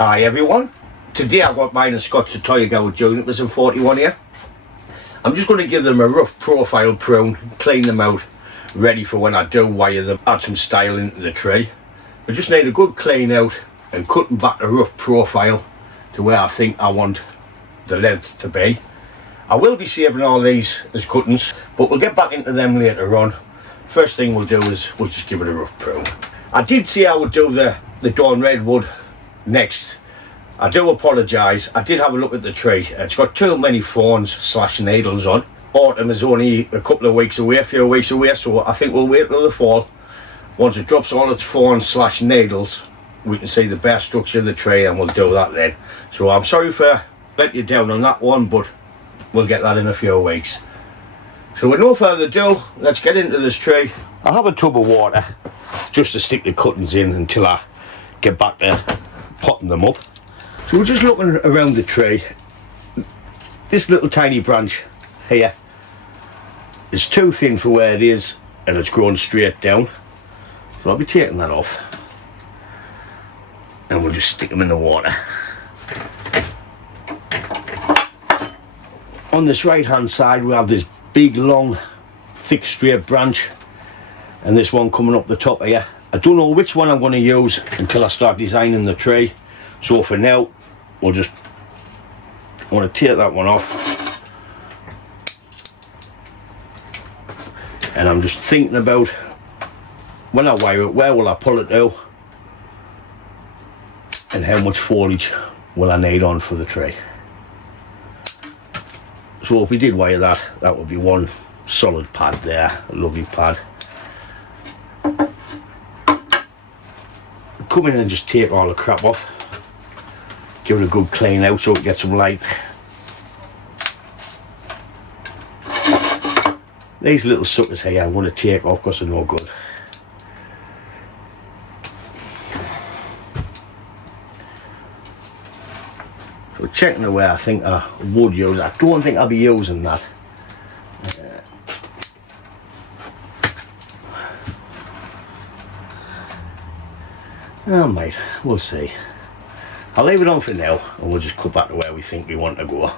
Hi everyone, today I've got mine and Scott's Itoigawa Junipers in 41 here. I'm just going to give them a rough profile prune, clean them out, ready for when I do wire them, add some style into the tree. I just need a good clean out and cut them back a rough profile to where I think I want the length to be. I will be saving all these as cuttings, but we'll get back into them later on. First thing we'll do is we'll just give it a rough prune. I did say I would do the dawn redwood next. I do apologise, I did have a look at the tree. It's got too many thorns / needles on. Autumn is only a couple of weeks away, a few weeks away, so I think we'll wait till the fall. Once it drops all its thorns / needles, we can see the bare structure of the tree and we'll do that then. So I'm sorry for letting you down on that one, but we'll get that in a few weeks. So with no further ado, let's get into this tree. I have a tub of water just to stick the cuttings in until I get back to potting them up. So we're just looking around the tree. This little tiny branch here is too thin for where it is and it's grown straight down. So I'll be taking that off and we'll just stick them in the water. On this right hand side we have this big long thick straight branch and this one coming up the top here. I don't know which one I'm going to use until I start designing the tree, so for now we'll just want to take that one off. And I'm just thinking about when I wire it, where will I pull it to and how much foliage will I need on for the tree. So if we did wire that, that would be one solid pad there, a lovely pad. Come in and just take all the crap off, give it a good clean out so it gets some light. These little suckers here I want to take off because they're no good. So checking the way I think I would use it. I don't think I'll be using that. Oh mate, we'll see. I'll leave it on for now and we'll just cut back to where we think we want to go.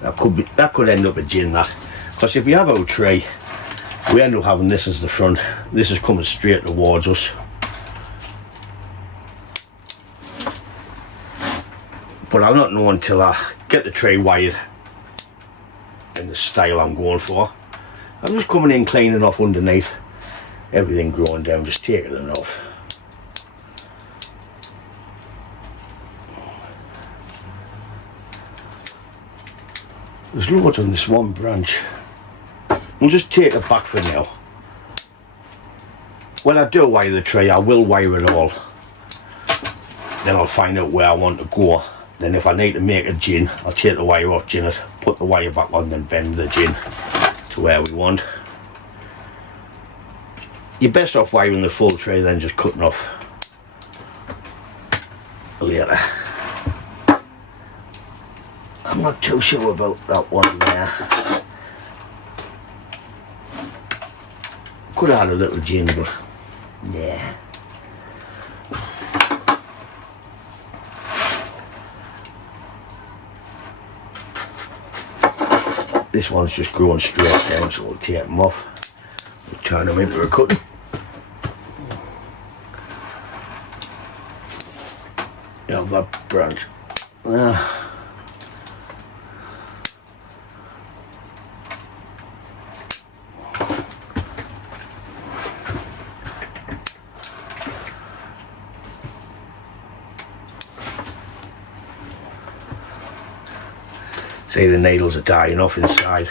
That could end up a gin, that. Because if we have our tree, we end up having this as the front. This is coming straight towards us. But I'll not know until I get the tree wired in the style I'm going for. I'm just coming in cleaning off underneath, everything growing down, just taking it off. There's loads on this one branch. We'll just take it back for now. When I do wire the tree, I will wire it all. Then I'll find out where I want to go. Then if I need to make a gin, I'll take the wire off, gin it, put the wire back on, then bend the gin to where we want. You're best off wiring the full tree than just cutting off later. I'm not too sure about that one there. Could have had a little gin, but yeah. This one's just growing straight down, so we'll take them off. We'll turn them into a cutting. You have that branch there. See, the needles are dying off inside.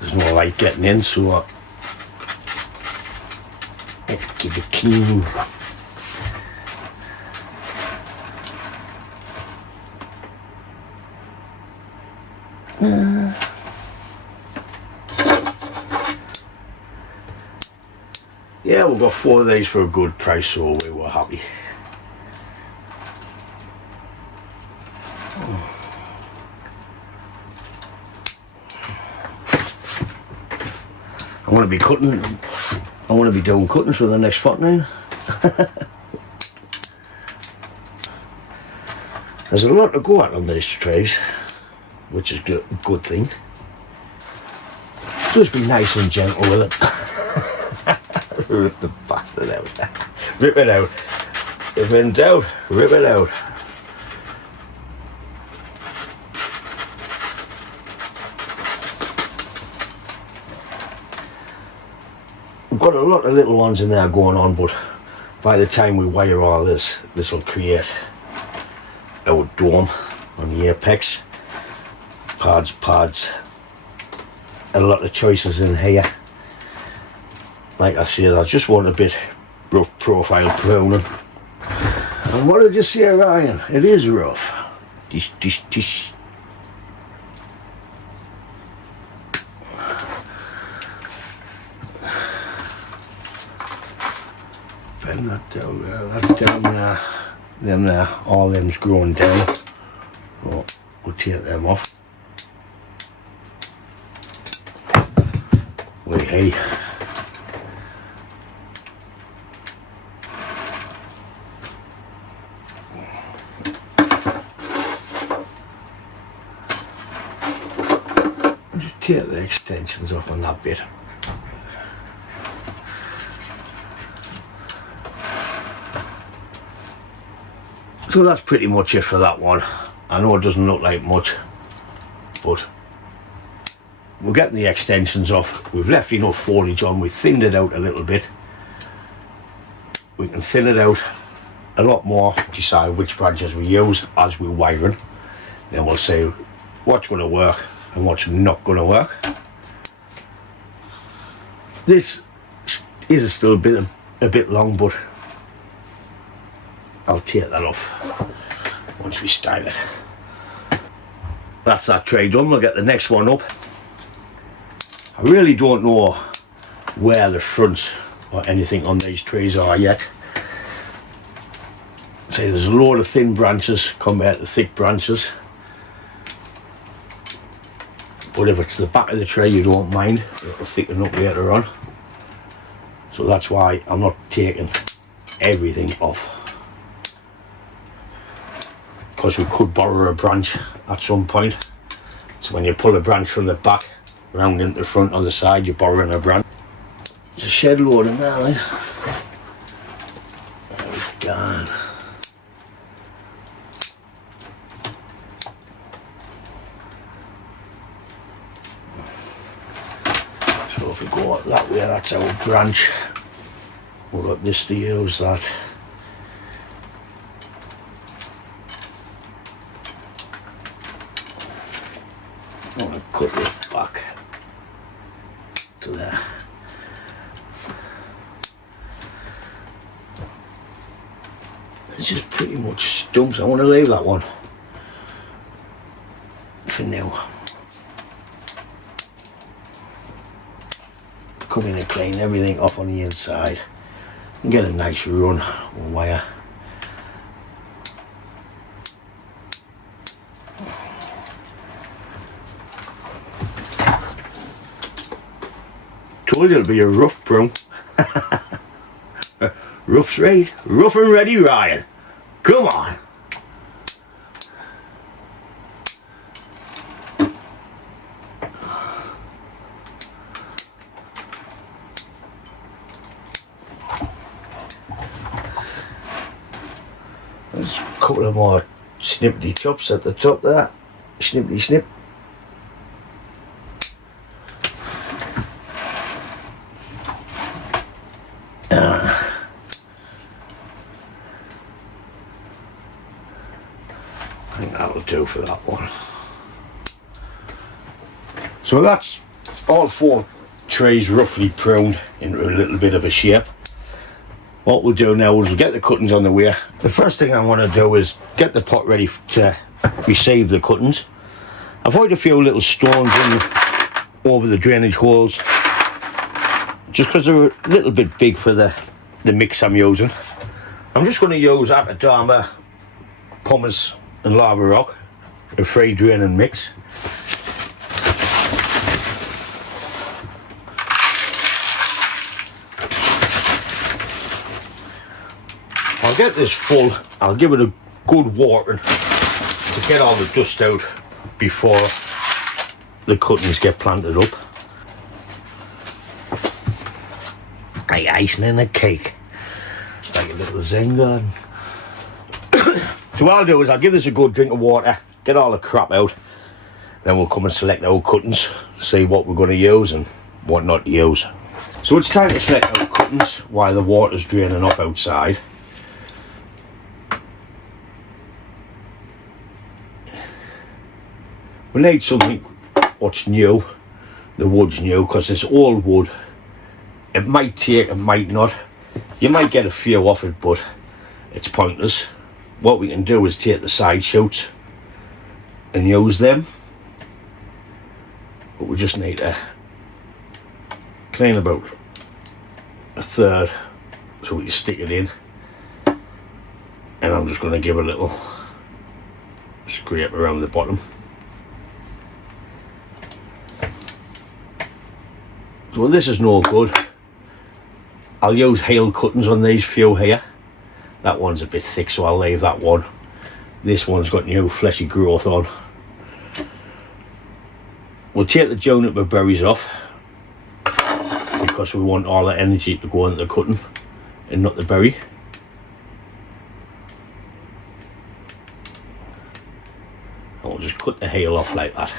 There's no light getting in, so let's give it clean. Yeah, we got 4 of these for a good price, so we were happy. I'm going to be cutting I want to be doing cuttings for the next fortnight. There's a lot to go at on these trays, which is a good thing. Just be nice and gentle with it. Rip the bastard out. Rip it out. If in doubt, rip it out. We've got a lot of little ones in there going on, but by the time we wire all this, this will create our dome on the apex. Pads. A lot of choices in here. Like I said, I just want a bit rough profile pruning. And what did you say, Ryan? It is rough. Dish. Bend that down there, that's down there. Then there, all them's growing down. So we'll take them off. Wait, hey. Just take the extensions off on that bit. So that's pretty much it for that one. I know it doesn't look like much, but we're getting the extensions off. We've left enough foliage on, we've thinned it out a little bit. We can thin it out a lot more, decide which branches we use as we're wiring. Then we'll see what's going to work and what's not going to work. This is still a bit long, but I'll take that off once we style it. That's that tray done. We'll get the next one up. I really don't know where the fronts or anything on these trees are yet. See, there's a load of thin branches compared to thick branches. But if it's the back of the tray you don't mind, it'll thicken up later on. So that's why I'm not taking everything off. Because we could borrow a branch at some point. So when you pull a branch from the back round into the front on the side, you're borrowing a branch. There's a shed load in there, right? There we go. So if we go that way, that's our branch. We've got this to use, that. I want to cut this back to there. It's just pretty much stumps. I want to leave that one for now. Come in and clean everything off on the inside and get a nice run of wire. Told you it'll be a rough prune. Rough's right. Rough and ready, Ryan. Come on. There's a couple of more snippety chops at the top there. Snippety snip. I think that'll do for that one. So that's all 4 trays roughly pruned into a little bit of a shape. What we'll do now is we'll get the cuttings on the way. The first thing I want to do is get the pot ready to receive the cuttings. I've put a few little stones in over the drainage holes just because they're a little bit big for the mix I'm using. I'm just going to use Itoigawa, pumice and lava rock, a free draining mix. get this full, I'll give it a good watering to get all the dust out before the cuttings get planted up. Like icing in a cake, like a little Zen garden. So what I'll do is I'll give this a good drink of water, get all the crap out, then we'll come and select our cuttings, see what we're going to use and what not to use. So it's time to select our cuttings while the water's draining off outside. We need something what's new, the wood's new, because it's old wood. It might take, it might not. You might get a few off it, but it's pointless. What we can do is take the side shoots and use them. But we just need to clean about a third so we can stick it in. And I'm just going to give a little scrape around the bottom. So this is no good. I'll use heel cuttings on these few here. That one's a bit thick, so I'll leave that one. This one's got new fleshy growth on. We'll take the juniper berries off because we want all the energy to go into the cutting and not the berry. And we'll just cut the heel off like that.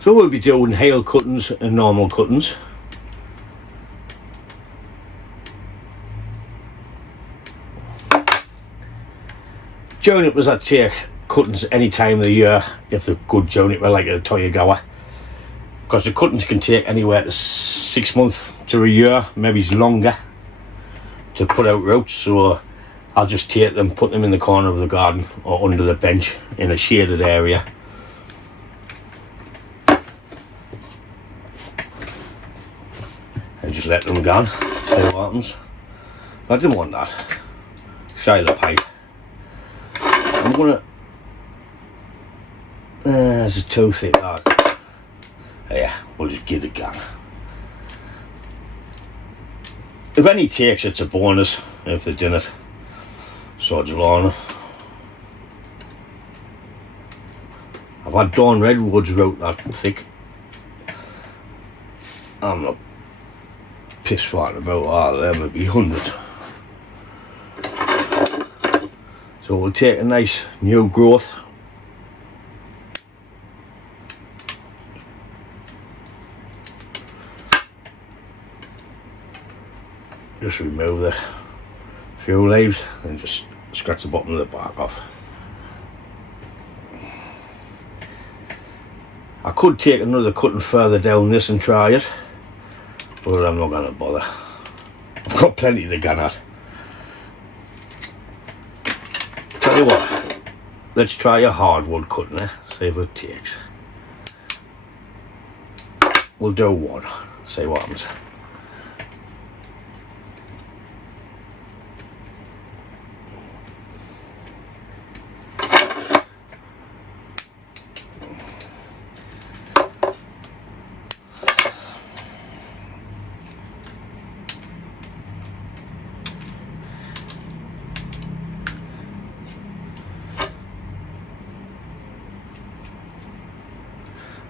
So we'll be doing heel cuttings and normal cuttings. Junipers I take cuttings any time of the year if they're good juniper like a Itoigawa, because the cuttings can take anywhere to 6 months to a year, maybe longer, to put out roots. So I'll just take them, put them in the corner of the garden or under the bench in a shaded area. And just let them go, see what happens. I didn't want that. Shile the pipe. I'm gonna. There's a too thick that. Yeah, we'll just give it a go. If any takes, it's a bonus. If they didn't, sods along. I've had dawn redwoods out that thick. I'm not piss farting about all of them. It'd be hundreds. So we'll take a nice new growth. Just remove the few leaves and just scratch the bottom of the bark off. I could take another cutting further down this and try it, but I'm not going to bother. I've got plenty to gun at. Tell you what, let's try a hardwood cutting, see if it takes. We'll do one, see what happens.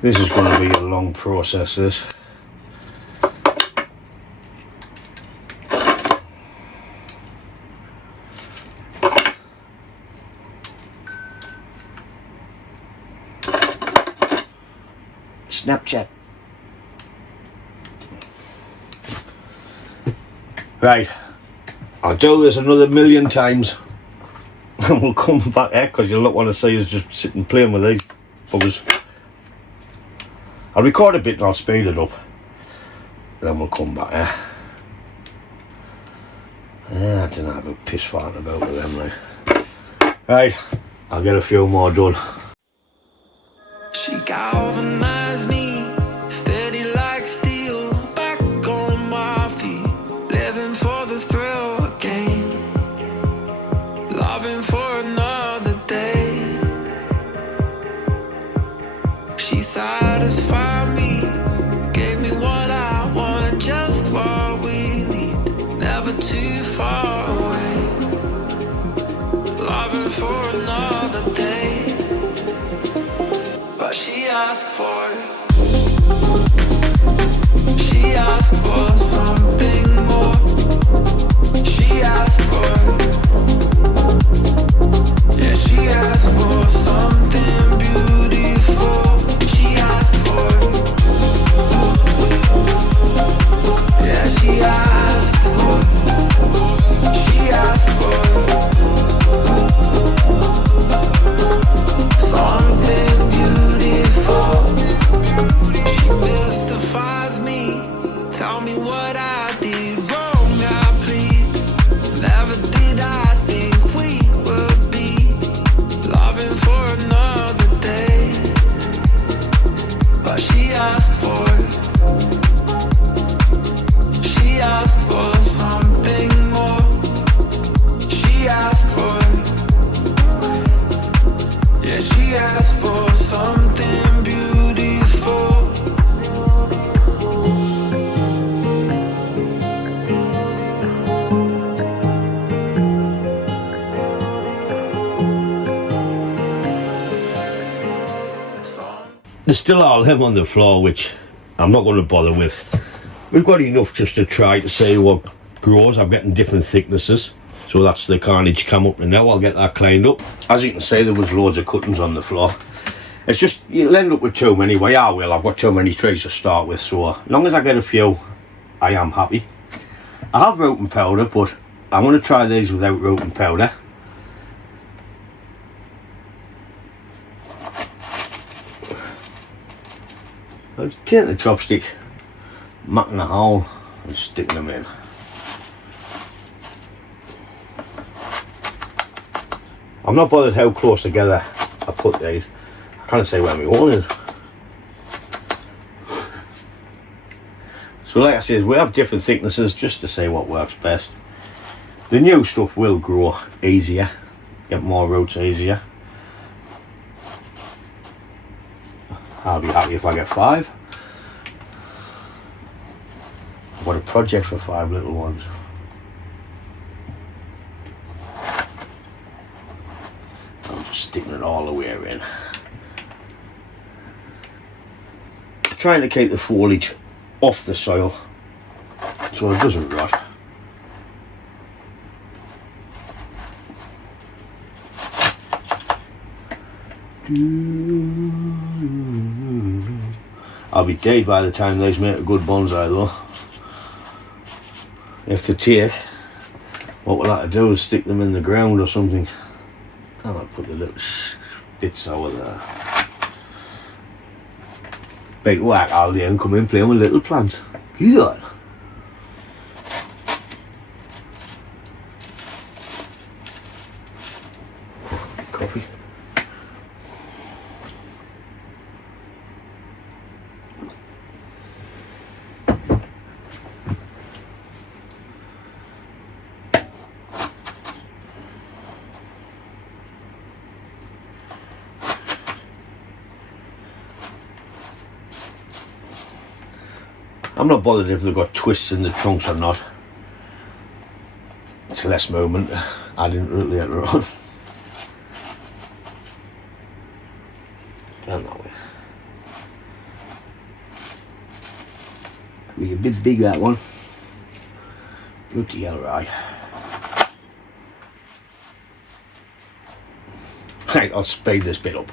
This is going to be a long process, this. Snapchat. Right, I'll do this another 1,000,000 times and we'll come back here because you'll not want to see us just sitting playing with these buggers. I'll record a bit and I'll speed it up, then we'll come back here. I don't know about piss farting about with them now. Right, I'll get a few more done. She galvanized me, steady like steel, back on my feet, living for the thrill again, loving for another day. She satisfied me, gave me what I want, just what we need, never too far away. for another day. But she asked for something more. She asked for, yeah, she asked for something beautiful. She asked for, yeah, she asked for something beautiful. She mystifies me. Tell me what I did wrong, I plead. Never did I think we would be loving for another day. But she asked for something more. She asked for, yeah, she asked for something beautiful. There's still all them on the floor, which I'm not going to bother with. We've got enough just to try to see what grows. I'm getting different thicknesses, so that's the carnage come up, and now I'll get that cleaned up. As you can see, there was loads of cuttings on the floor. It's just, you'll end up with too many. Well, I will. I've got too many trees to start with, so as long as I get a few, I am happy. I have rotten powder, but I'm going to try these without rotten powder. I'll take the chopstick, marking a hole and sticking them in. I'm not bothered how close together I put these. I can't say where my one is. So like I said, we have different thicknesses just to see what works best. The new stuff will grow easier, get more roots easier. I'll be happy if I get 5. I've got a project for 5 little ones. I'm just sticking it all the way in. Trying to keep the foliage off the soil so it doesn't rot. I'll be dead by the time these make a good bonsai though. If they take, what we'll have to do is stick them in the ground or something. And I'll put the little bits over there. Big whack all day and come in playing with little plants. Good on. Coffee. I'm not bothered if they've got twists in the trunks or not. It's less movement. I didn't really later on. Down that way. Be a bit big, that one. Bloody hell, right. Right, I'll speed this bit up.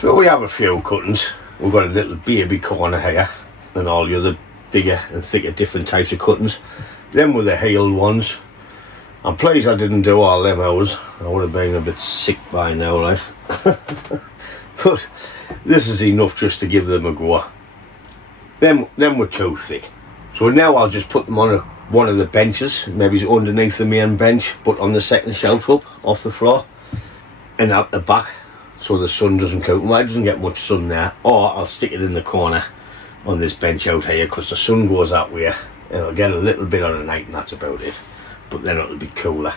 So we have a few cuttings. We've got a little baby corner here and all the other bigger and thicker different types of cuttings. Them were the healed ones. I'm pleased I didn't do all them hours. I would have been a bit sick by now, like. But this is enough just to give them a go. Them were too thick. So now I'll just put them on a one of the benches, maybe it's underneath the main bench, but on the second shelf up off the floor and out the back, so the sun doesn't coat them. It doesn't get much sun there. Or I'll stick it in the corner on this bench out here, because the sun goes that way and it'll get a little bit on the night, and that's about it. But then it'll be cooler.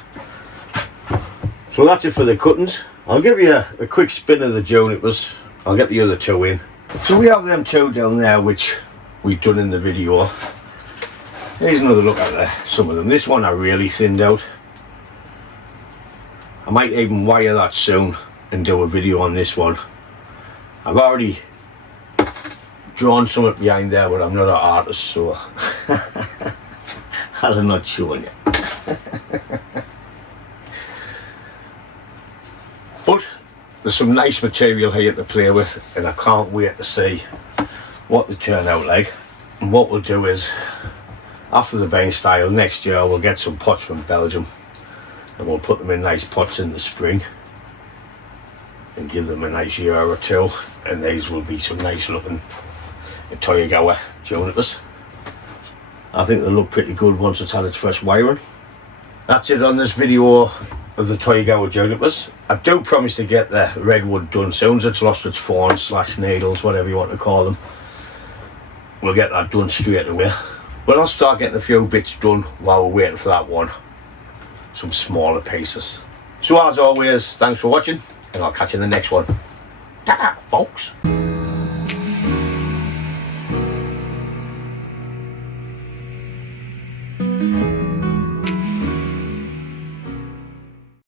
So that's it for the cuttings. I'll give you a quick spin of the junipers. I'll get the other two in. So we have them two down there, which we've done in the video. Here's another look at some of them. This one I really thinned out. I might even wire that soon and do a video on this one. I've already drawn something behind there, but I'm not an artist, so as I'm not showing you. But there's some nice material here to play with, and I can't wait to see what they turn out like. And what we'll do is, after the Bain style, next year we'll get some pots from Belgium and we'll put them in nice pots in the spring and give them a nice year or two, and these will be some nice looking Itoigawa Junipers. I think they'll look pretty good once it's had its fresh wiring. That's it on this video of the Itoigawa Junipers. I do promise to get the redwood done soon as it's lost its thorns / needles, whatever you want to call them. We'll get that done straight away. But I'll start getting a few bits done while we're waiting for that one. Some smaller pieces. So as always, thanks for watching, and I'll catch you in the next one. Ta-da, folks.